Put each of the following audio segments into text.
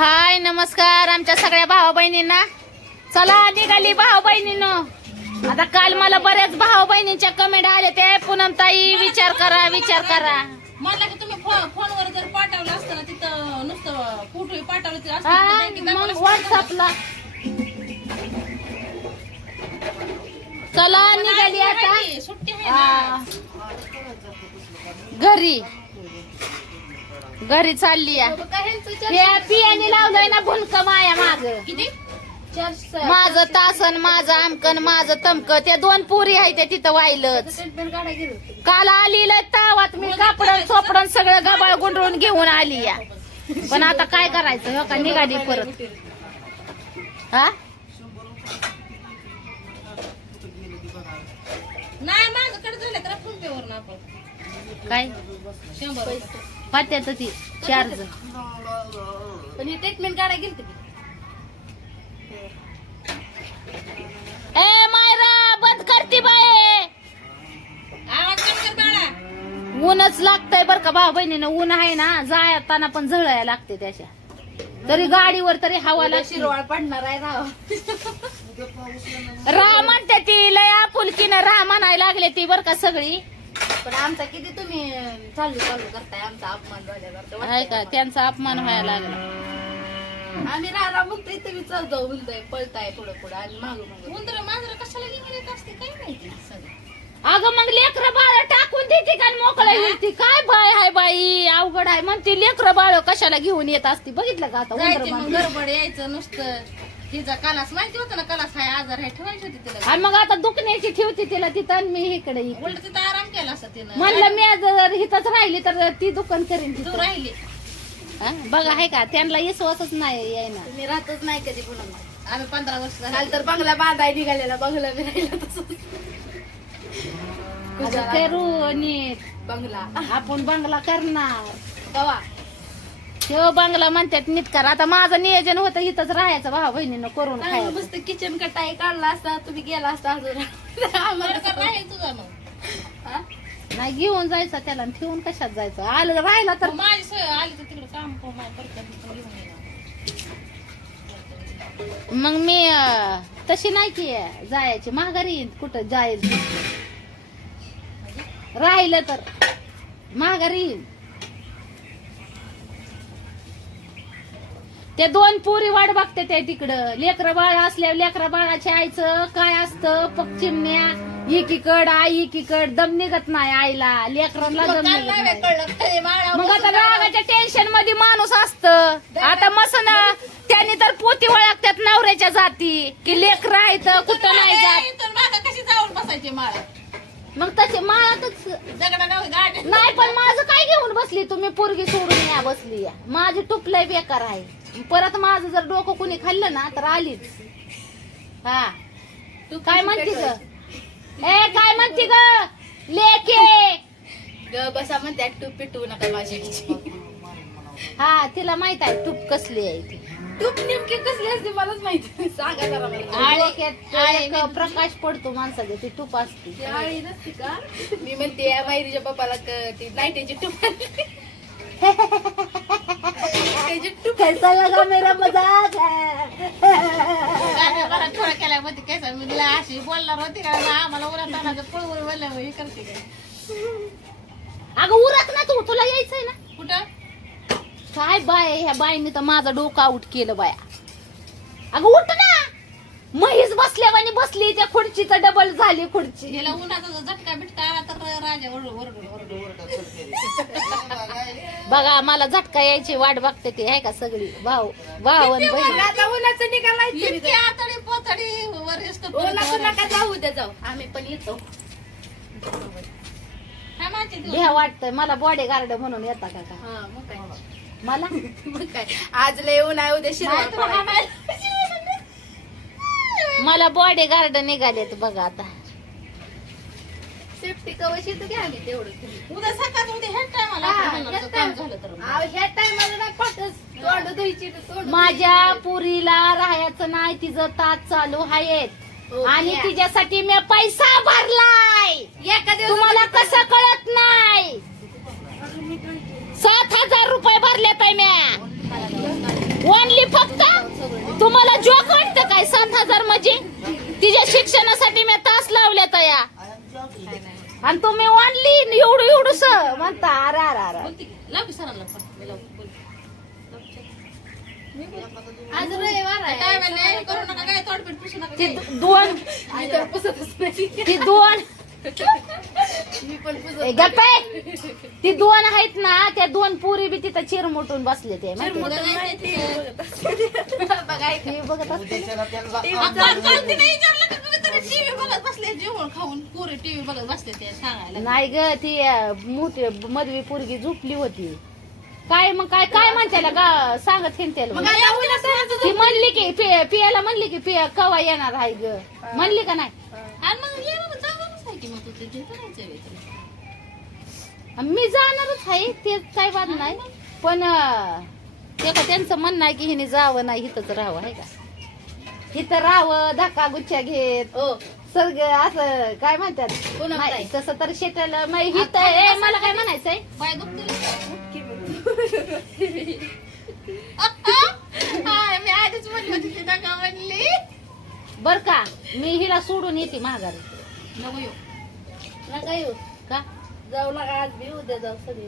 हाय नमस्कार आमच्या सगळ्या भाऊ बहिणींना. चला निघाली भाऊ बहिणीनं. आता काल मला बऱ्याच भाऊ बहिणींच्या कमेंट आले ते पूनम ताई विचार करा विचार करा. म्हणलं की तुम्ही फोनवर जर पाठवलं असतं ना तिथं नुसतं फोटो पाठवलं तर. व्हॉट्सअपला चला निघाली आता. सुट्टी. घरी. घरी चालली या. हे पियाने लावलंय ना भुनक माया माग. किती? माझं तासन माझं आमकन माझं तमक त्या दोन पुरी आहे त्या तिथं वाहिलंच. काल आली लय तावात मी कापडन चोपडन सगळं गबाळ गुंडळून घेऊन आली या. पण आता काय करायचं? हो का? निघाली परत. हा? नाही माझं कडे झालं तर फोन पे वरून आपण. काय? शंभर. पात्यात ती चार्ज पण हे ट्रीटमेंट काढायला गेलते की. ए मायरा बंद करती बाय आवाज कमी कर बाळा. ऊनच लागतंय बर का भाऊ बहिणीनं. ऊन आहे ना जाताना पण झळायला लागते त्याच्या. तरी गाडीवर तरी हवा लागते. शिरवाळ पडणार आहे राव राह म्हणते ती लय आपुलकीनं राह म्हणायला लागले ती बर का सगळी. पण आमचा किती तुम्ही चालू चालू करताय आमचा अपमान आहे का? त्यांचा अपमान व्हायला लागला. आम्ही राहरा म्हणतोय तुम्ही चल जाऊ म्हणतोय पळताय पुढे पुढे आणि मागू मागू. उंदर मांजर कशाला घेऊन येत असते? काय माहिती सगळं. अगं मग लेकर बाळ टाकून देते का मोकळं येते? काय बाय हाय बाई? अवघड आहे. म्हणते लेकर बाळ कशाला घेऊन येत असते? बघितलं का आता जायचे उंदरं मग मांजरं. गडबड यायचं नुसतं. तिचा कलास माहिती होतं ना कलास हाय आजार आहे ठेवायची होती तिला. आणि मग आता दुखण्याची ठेवते तिला तिथं आणि मी इकडे. उलट तिथं आराम केला असता तिनं. म्हणलं मी जर हिथंच राहिली तर ती दुकान करीन तू तिथं. राहिली. हा? बघा आहे का? त्यांना विश्वासच नाही यायना. तुम्ही राहतच नाही कधी पुन्हा आम्ही पंधरा वर्ष झाली. तर बंगला बांधाय निघालेला बंगला बी राहिला तसंच. आता करू नीट बंगला. आपण बंगला करणार. कवा? तेव्हा बंगला म्हणतात नीट कर. आता माझं नियोजन होतं इथंच राहायचं भाऊ बहिणीनं करून खायचं मस्त किचन कटाई काढला असता तुम्ही गेला असता अजून. आम्हाला राहील तुझा मग. नाही घेऊन जायचं त्याला आणि ठेवून कशात जायचं? आलं राहिला तर माझी सोय आली तर तिकडे काम करू माझ्या परत घेऊन येणार मग मी अं, तशी नाही की जायची. माघारी येईन कुठं जाईल राहिलं तर माघारी येईन. ते दोन पुरी वाट बघते ते तिकडं. लेकर बाळ असल्यावर लेकरा बाळाच्या आईचं काय असतं? पग चिमण्या एकीकड आई एकीकड दम निघत नाही आईला. लेकरांना दम निघत नाही मग आता रागाच्या टेन्शनमध्ये माणूस असत. आता मसन त्यांनी तर पोती ओळखतात नवऱ्याच्या जाती. की लेकर आहेत कुठं नाही जात. कशी जाऊन बसायची माळा? मग तसे माळातच दगडा नाही पण माझं काय घेऊन बसली? तुम्ही पोरगी सोडून या बसली या. माझी टुपलय बेकार आहे. परत माझं जर डोकं कुणी खाल्लं ना तर आलीच. हा. तू काय म्हणती ग? ए काय म्हणती ग? लेके! ग बसा म्हणते टूप पिटू नका माझी हा तिला माहीत आहे टूप कसली आहे ती. टूप नेमकी कसली असते मलाच माहिती सांगा जरा मला. प्रकाश पडतो माणसाचा ती टूप असते. ती आळी नसते का? मी म्हणते या माहिरीच्या पप्पाला क- ती नाईटीची टूप आणली. कैसा लगा मेरा मजाक थोडा केला म्हणते कैसा मी तिला अशी बोलणार होती का आम्हाला उन्हा तानाचं पळवून बोलल्या हे करते काय अगं उरक ना तू तुला यायचंय ना? कुठं? काय बाय ह्या बाईने तर माझं डोकं आउट केलं बाया. अगं उठ ना! म्हैस बसल्यावानी बसली त्या खुर्चीचं डबल झाली खुर्ची. उन्हाचा झटका बिटका आला तर राजा ओरडू ओरडू ओरडू बघा मला झटका यायची वाट बघते ती आहे का सगळी? भाऊ भाऊ आणि बहीण. आता उन्हाचं निघालाय इतकी आतडी पोतडी नका जाऊ द्या जाऊ. आम्ही पण येतो. काय माहिती तू? भ्या वाटतंय मला बॉडी गार्ड म्हणून येता का? का हा, मग काय? मला? मग काय? आज लय ऊन आहे उद्या शिरवाळ नाही तुला पडायचं. मला बॉडी गार्ड निघालेत बघा आता. सेफ्टी कवच येतं आम्ही तेवढं उद्या सकाळ उद्या ह्या टायमाला माझ्या पुरीला राहायचं नाही तिचं तास चालू आहेत. हो, आणि. तिच्यासाठी मी पैसा भरलाय. तुम्हाला कसं कळत नाही? सात हजार रुपये भरले पाय म्या. ओनली तुम्हाला जोक वाटतं काय? सात हजार म्हणजे? तिच्या शिक्षणासाठी मी तास लावल्या तया. आणि तुम्ही ऑनली एवढं एवढूस म्हणता अरे अरे अरे. दोन ती दोन गप्प. ती दोन आहेत ना त्या दोन पुरी बी तिथं चिरमुटून बसले ते? नाही बघत ग ती मोठी मधवी पोरगी झोपली होती. काय मग काय काय म्हणते गा? सांगत सरांचं ती म्हणली की पियाला म्हणली की पिया कवा येणार आहे ग? म्हणली का नाही आणि मग ये बाबा चांगलंच आहे की मग तू ते करायचं वेळ तुला. मी जाणारच आहे ते काय बात नाही. पण ते का त्यांचं म्हणणं आहे की हिने जावं नाही इथंच राहावं आहे का? इथं राहावं धक्का गुच्छा घेत. हो. सगळं असं काय म्हणतात? नाही? तसं तर शेताला मग हित मला काय म्हणायचंय? हाय, मी आधीच म्हणली होती ती नका म्हणली. बर का मी हिला सोडून येते महागारी नको येऊ. नका येऊ. का? जाऊ नका आज बी उद्या जाऊ सगळी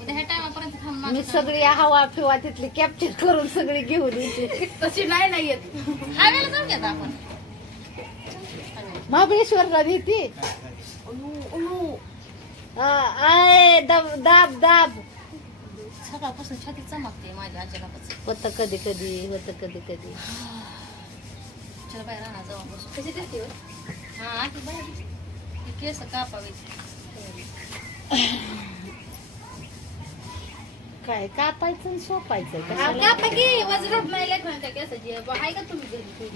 उद्या ह्या टायमापर्यंत थांब मी सगळी हवा फिवा तिथली कॅप्चर करून सगळी घेऊन येते तशी नाही नाही येत. हायवेला जाऊ घेत आपण. महाबळेश्वरला नेते आय दाब दाब दाब. सकाळपासून छाती चमकते माझ्या अचानकच होत कधी कधी होत कधी कधी. चला बाहेर राहणार जाऊ कशी दिसते हो? हा बाहेर हे केस कापावे काय कापायचं आणि सोपायचं हा,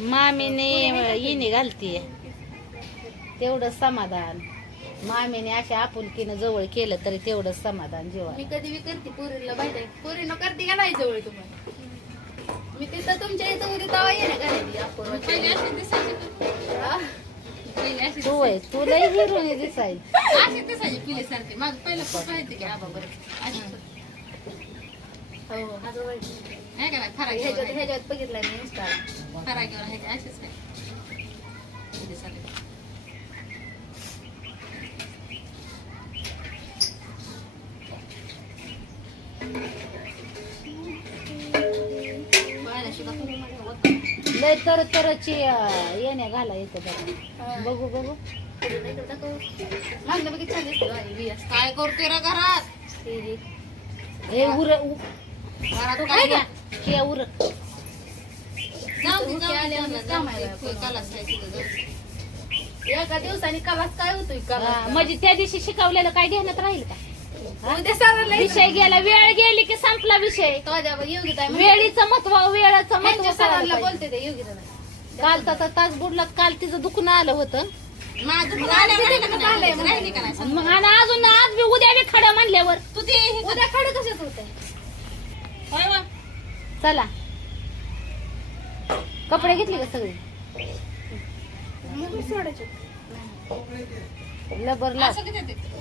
मामीने येणे घालतीये तेवढं समाधान मामीने अशा आपुलकीनं जवळ केलं तरी तेवढं समाधान जेव्हा मी कधी बी करते पोरीला आहे पोरीनं करते का नाही जवळ तुम्हाला मी तिथं तुमच्या इथं उद्या तवा येणे घालायची तू आहे तू लय हिरोने दिसाईल अशी दिसायची पिले सारखे. माझं पहिलं फोटो आहे की आबा बरं. अशी हो. नाही का फराक ह्याच्यात बघितला मी इंस्टाला फराकीवर ह्याच्या अशीच आहे लय तर तरची येण्या घाला येतं बघा. बघू. काय करतोय रे घरात? हे उर उ- घरात काय घ्या हे उर. एका दिवसाने कलास काय होतोय? म्हणजे त्या दिवशी शिकवलेलं काय घेण्यात राहील का? उद्या सरांना विषय गेला वेळ गेली की संपला विषय योगिता आहे. वेळीचं महत्त्व वेळेचं महत्त्व सरांना कळायला पाहिजे. बोलते ते योगिता. काल तर तास बुडला काल तिचं दुखणं आलं होतं माझं पण आलं राहिलं का नाही? राहिली का नाही? मग आणि अजून आज बी उद्या बी खडं म्हणल्यावर तू ते हे कर. उद्या खडं कशात होत होय वा. चला कपडे घेतले का सगळे लबर असं किती देते?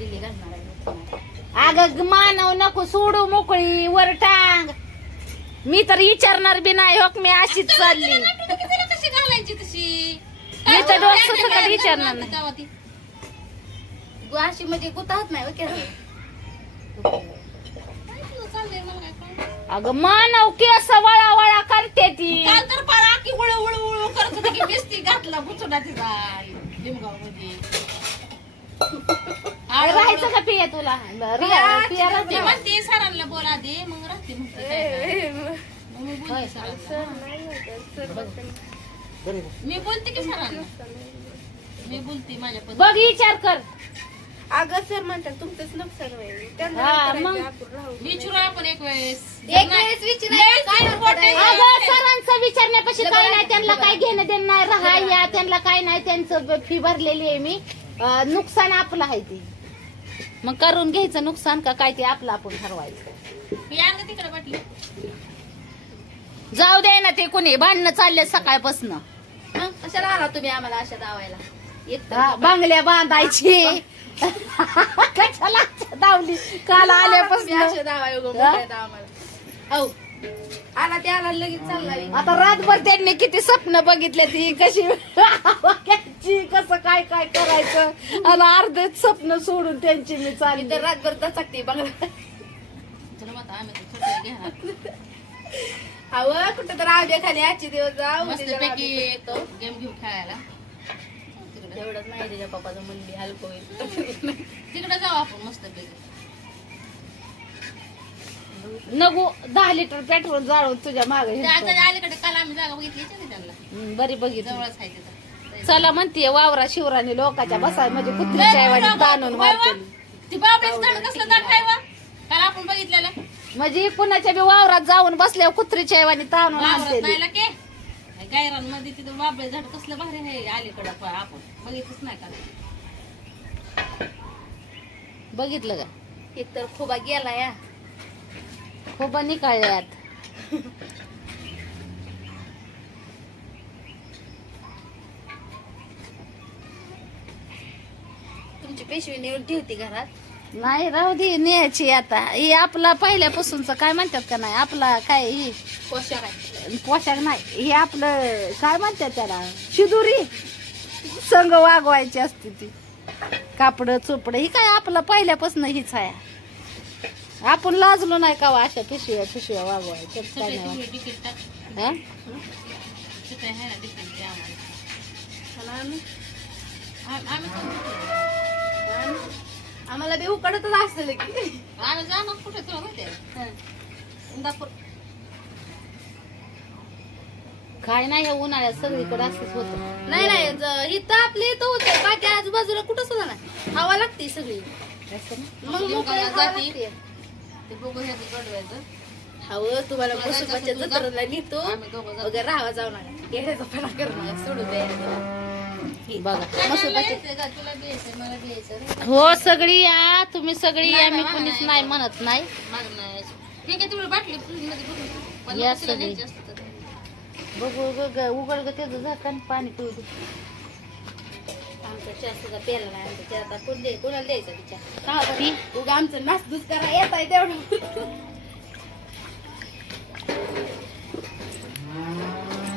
दिली घालणार आहे. अग मानव नको सोडू मोकळी वर टांग. मी तर विचारणार बी नाही हो मी अशीच चालली. कशी घालायची तशी? मी तर डोसं सकट विचारणार नाही. अशी म्हणजे गुताहत नाही हो? अगं मानव केस वळा वळा करते ती. काल तर पारा की उळ उळ उळ करत होती की बेस्ती घातला बुचुना तिचा लिमगावमध्ये राहायचं का पिया तुला? पियाला म्हणते सरांना बोला दे मग राहते म्हणते काय काय. मग मी बोलते सरांना. मी बोलते की सरांना? मी बोलते माझ्या. बघ विचार कर. अगं सर म्हणतात तुमचंच नुकसान होईल. त्यांना हा, नाही मग? करायचं, आपण राहू. दे. विचारू आपण एक वेळेस. एक वेळेस विचारायचं, काय? अगं सरांचं विचारण्यापाशी काय नाही त्यांना काय घेणं देणं नाही. राहा या त्यांना काय नाही. त्यांचं फी भरलेली आहे मी. अं, नुकसान आपलं आहे ते. मग करून घ्यायचं नुकसान का? काय ते आपलं आपण ठरवायचं. तिकडे वाटली जाऊ दे ना ते कोणी. भांडणं चालले सकाळपासून? कशाला आला तुम्ही आम्हाला अशा दावायला बांगल्या बांधायची. कशाला दावली काल आल्यापासून. अशा आला ते आला लगेच चालला आता रातभर त्यांनी किती स्वप्न बघितले ती कशी वागायची, कसं काय काय करायचं. आणि अर्धे स्वप्न सोडून त्यांची मी मी चालली. तर रातभर दचकते बघा. तुला मग आम्ही तर छोटे घेणार अव कुठं तर आवड्या खाली आजचे दिवस जाऊ मस्तपैकी येतो गेम घेऊ खेळायला. तिकडे एवढंच नाही त्याच्या पप्पाचं मंडी हलकं होईल. तिकडे जाऊ आपण मस्तपैकी. नको दहा लिटर पेट्रोल जाळून तुझ्या मागे आता अलीकडे काल आम्ही जागा बघितली त्यांना. बरी बघितली. जवळच आहे तिथं. चला म्हणतीये वावरा शिवराने लोकांच्या बसाय म्हणजे कुत्रीच्या ऐवजी ताणून मारतील ती बाबळीचं झाड कसलं झाड काय वा? काल आपण बघितलेलं. म्हणजे कुणाच्या बी वावरात जाऊन बसल्यावर कुत्रीच्या ऐवजी ताणून वावरात आणते नाही के? गायरांमध्ये तिथं बाबळे झाड कसलं भारी आहे अलीकडं प- आपण. बघितलंच नाही का? बघितलं का? एक तर खोबा गेला या खूप निकाळल्यात तुमची पेशवी नेऊन ठेवती घरात? नाही राहू दे न्यायची आता. ही आपला पहिल्यापासूनच काय म्हणतात का नाही? आपला काय ही? पोशाख आहे. पोशाख नाही. हे आपलं काय म्हणतात त्याला? शिदुरी? संघ वागवायची असते ती. कापड चोपड ही काय आपलं पहिल्यापासून हीच आहे? आपण लाजलो नाही का वा अशा पिशव्या पिशव्या वागवायच्या? काय नाही. हा? आम्हाला. बी उकडतच असतं की आम्ही जाणार कुठे तुला माहिती काय नाही या उन्हाळ्यात सगळीकडे असंच होतं. नाही नाही ज- इथं आपल्या इथं होतं. बाकी आजूबाजूला कुठं सुद्धा नाही. हवा लागते सगळी? मग जाती. लागते. ते बघू हे गडवायचं हवं तुम्हाला तुला जायचं पशुपाच्या असेल तुझं? जत्रेला नेतो आम्ही दोघं जाऊ. वगैरे राहावा जाऊ नका येण्याचा फणा कर नका सोडून द्यायला बघा तुला यायचंय का? तुला द्यायचंय मला द्यायचं हो सगळी या तुम्ही सगळी या मी कुणीच नाही. म्हणत नाही माझं नाही यायचं. ठीक आहे तेवढी बाटली फ्रीजमध्ये भरून. पण या सगळी. न्यायची. बघू बघ उघड ग त्याचं झाकण पाणी पिऊ दे चहा सुद्धा प्यायला नाही आमचा चहा आता कोण दे कोणाला द्यायचा तिच्या का. बरं उगा आमचं नासधूस करा येत आहे तेवढं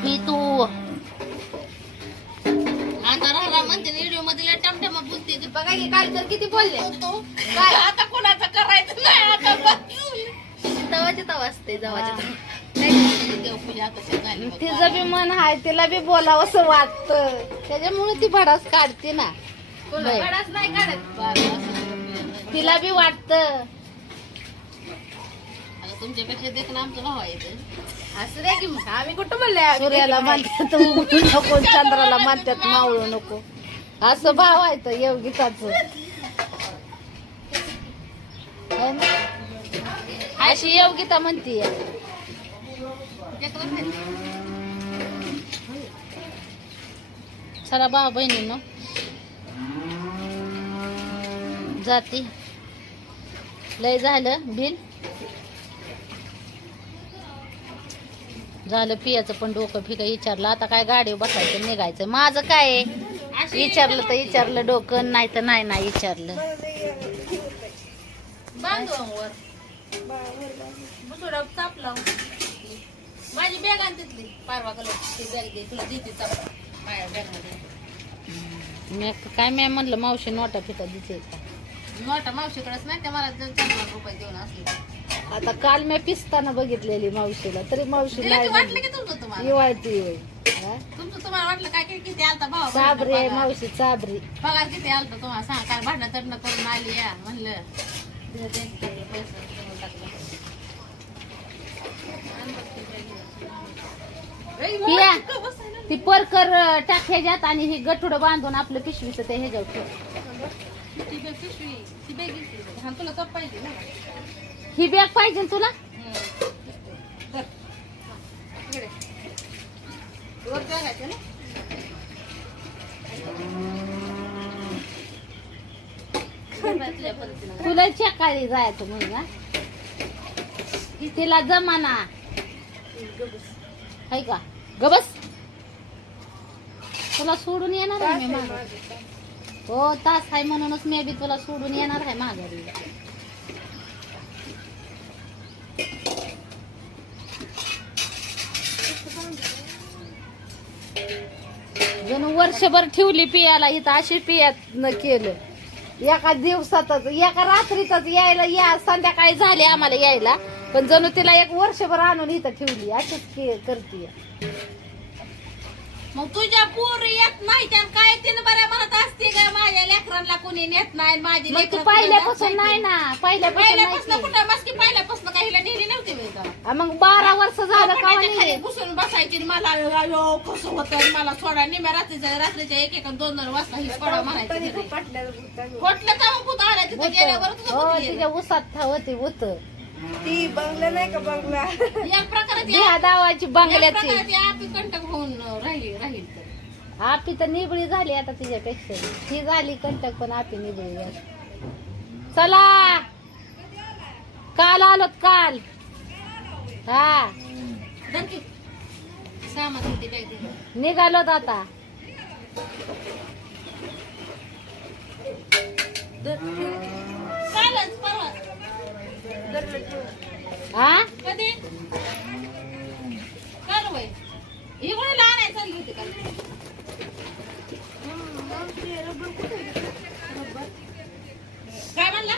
पी तू आता राहिला म्हणते व्हिडिओमध्ये लय टमटमा बोलते ती. बघा की काल तर किती बोलले काय आता कोणाचं करायचं नाही आता बघ. तवाच्या तवा असते जवाच्या तेव्हा. देवपूजा कशी झाली बघ. तिचं बी मन आहे तिला बी बोलावं असं वाटतं. त्याच्यामुळे ती भडास काढते ना. कोण? नाही. गडाच नाही काढत? बाबा असं. तिला बी वाटतं. तुमच्यापेक्षा देखणं आमचं भाव आहे इथं. असं नाही की मग आम्ही कुठं बोलले आम्ही सूर्याला देखील म्हणतात उगू नको चंद्राला मावळू नको. असं भाव आहे तर योगिताच अशी योगिता म्हणतीय. सारा भाव बहिणीनं. जाती. लय झालं बिल. झालं पियाचं पण डोकं फिकं विचारलं. आता काय गाडी बसायचं निघायचं. माझं काय विचारलं तर विचारलं डोकं नाही तर नाही नाही विचारलं. बांधू माझी बॅग आण तिथली. पारवा कलरची बॅग दे. तुला देते चाप माझ्या मी काय मी म्हणलं मावशी नोटा फिटा दिसे का? मोठा मावशीकडेच नाही त्या मला जर चार लाख रुपये देऊन असले. आता काल मी पिस्ताना बघितलेली मावशीला तरी मावशी दिलं नाही की वाटलं म्हणली. की तुमचं तुम्हाला. हा? तुमचं वाटलं काय किती आलता भाव? चाबरी आहे मावशी चाबरी पगार किती आलता तुम्हाला? सांग काय भांडणं तडणं करून आली या म्हणलं. दे- दे- दे पैसे देऊन टाकलं. पिया. ती परकर टाक ह्याच्यात आणि हे गठुड बांधून आपलं पिशवीचं ते ह्याच्यावर ठेव. हा ना. ही बॅग पाहिजे ना तुला? तुला चेकाळी जायचं म्हणून तिला जमाना. हाय का? गबस तुला सोडून येणार आहे मी हो तास आहे म्हणूनच मी बी तुला सोडून येणार आहे माघारी. जणू वर्षभर ठेवली पियाला इथं अशी पियात केलं. एका दिवसातच एका रात्रीतच यायला या संध्याकाळी झाले आम्हाला यायला. पण जणू तिला एक वर्षभर आणून इथं ठेवली अशीच करते मग तुझ्या पोर येत नाही त्या काय तिने बऱ्या म्हणत असते का? माझ्या लेकरांना कोणी नेत नाही माझी मग तू लेकरं पहिल्यापासून नाही ना? पहिल्यापासून पहिल्यापासून नाही कुठं? बस की पहिल्यापासून काहीला नेली नव्हती मी. की. मग बारा वर्ष झालं का खाली नाही घुसून बसायची आणि मला अयो कसं होतं? मला सोडा निम्या रात्रीच्या रात्रीच्या एक एक दोन दोन वाजता ही सोडा म्हणायची घरी. खोटलं का भूत आलं? तिथं गेल्यावर तुझं हो भूत तिच्या गेलं. उसात होती उत ती बंगला नाही का बंगला? या प्रकारात ह्या या- दावाची या बांगल्याची. प्रकारात या आपली कंटक होऊन राहिली राहील तर. आपी तर निबळी झाली आता तिच्यापेक्षा. ही झाली कंटक पण आपी निबळी झाली चला! काल आलोत काल. हा. धर की. सामान होती बॅग दिली. निघालोत आता. परवा हा? कधी? कर वय इकडे लहान आहे? चालली होती का काय म्हणला?